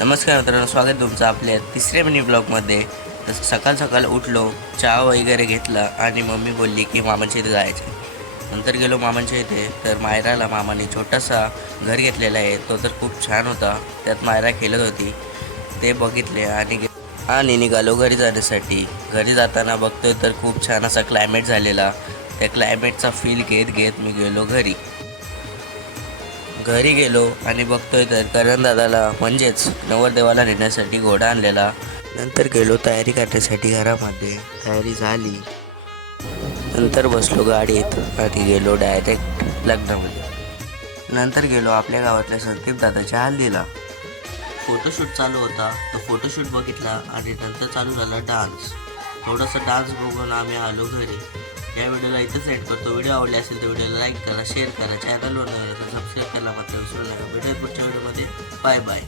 नमस्कार मित्रांनो, स्वागत तुमचं आपल्या तिसऱ्या मिनी ब्लॉगमध्ये. तसं सकाळ सकाळ उठलो, चहा वगैरे घेतला आणि मम्मी बोलली की मामाच्या इथे जायचं. नंतर गेलो मामाच्या इथे. तर मायराला मामाने छोटासा घर घेतलेला आहे, तो तर खूप छान होता. त्यात मायरा खेळत होती, ते बघितले आणि निघालो घरी जाण्यासाठी. घरी जाताना बघतोय तर खूप छान असा क्लायमेट झालेला. त्या क्लायमेटचा फील घेत घेत मी गेलो घरी. घरी गेलो आणि बघतोय तर करण दादाला म्हणजेच नवरदेवाला नेण्यासाठी घोडा आणलेला. नंतर गेलो तयारी करण्यासाठी घरामध्ये. तयारी झाली, नंतर बसलो गाडीत आणि गेलो डायरेक्ट लग्नामध्ये. नंतर गेलो आपल्या गावातल्या संदीप दादाच्या हल्दीला. फोटोशूट चालू होता, तो फोटोशूट बघितला आणि नंतर चालू झाला डान्स. थोडासा डान्स बघून आम्ही आलो घरी. या व्हिडिओला इथंच एंड करतो. व्हिडिओ आवडले असेल तर व्हिडिओला लाईक करा, शेअर करा, चॅनलवर सबस्क्राईब करायला मात्र विसरू नका. भेटूया पुढच्या व्हिडिओमध्ये. Bye bye.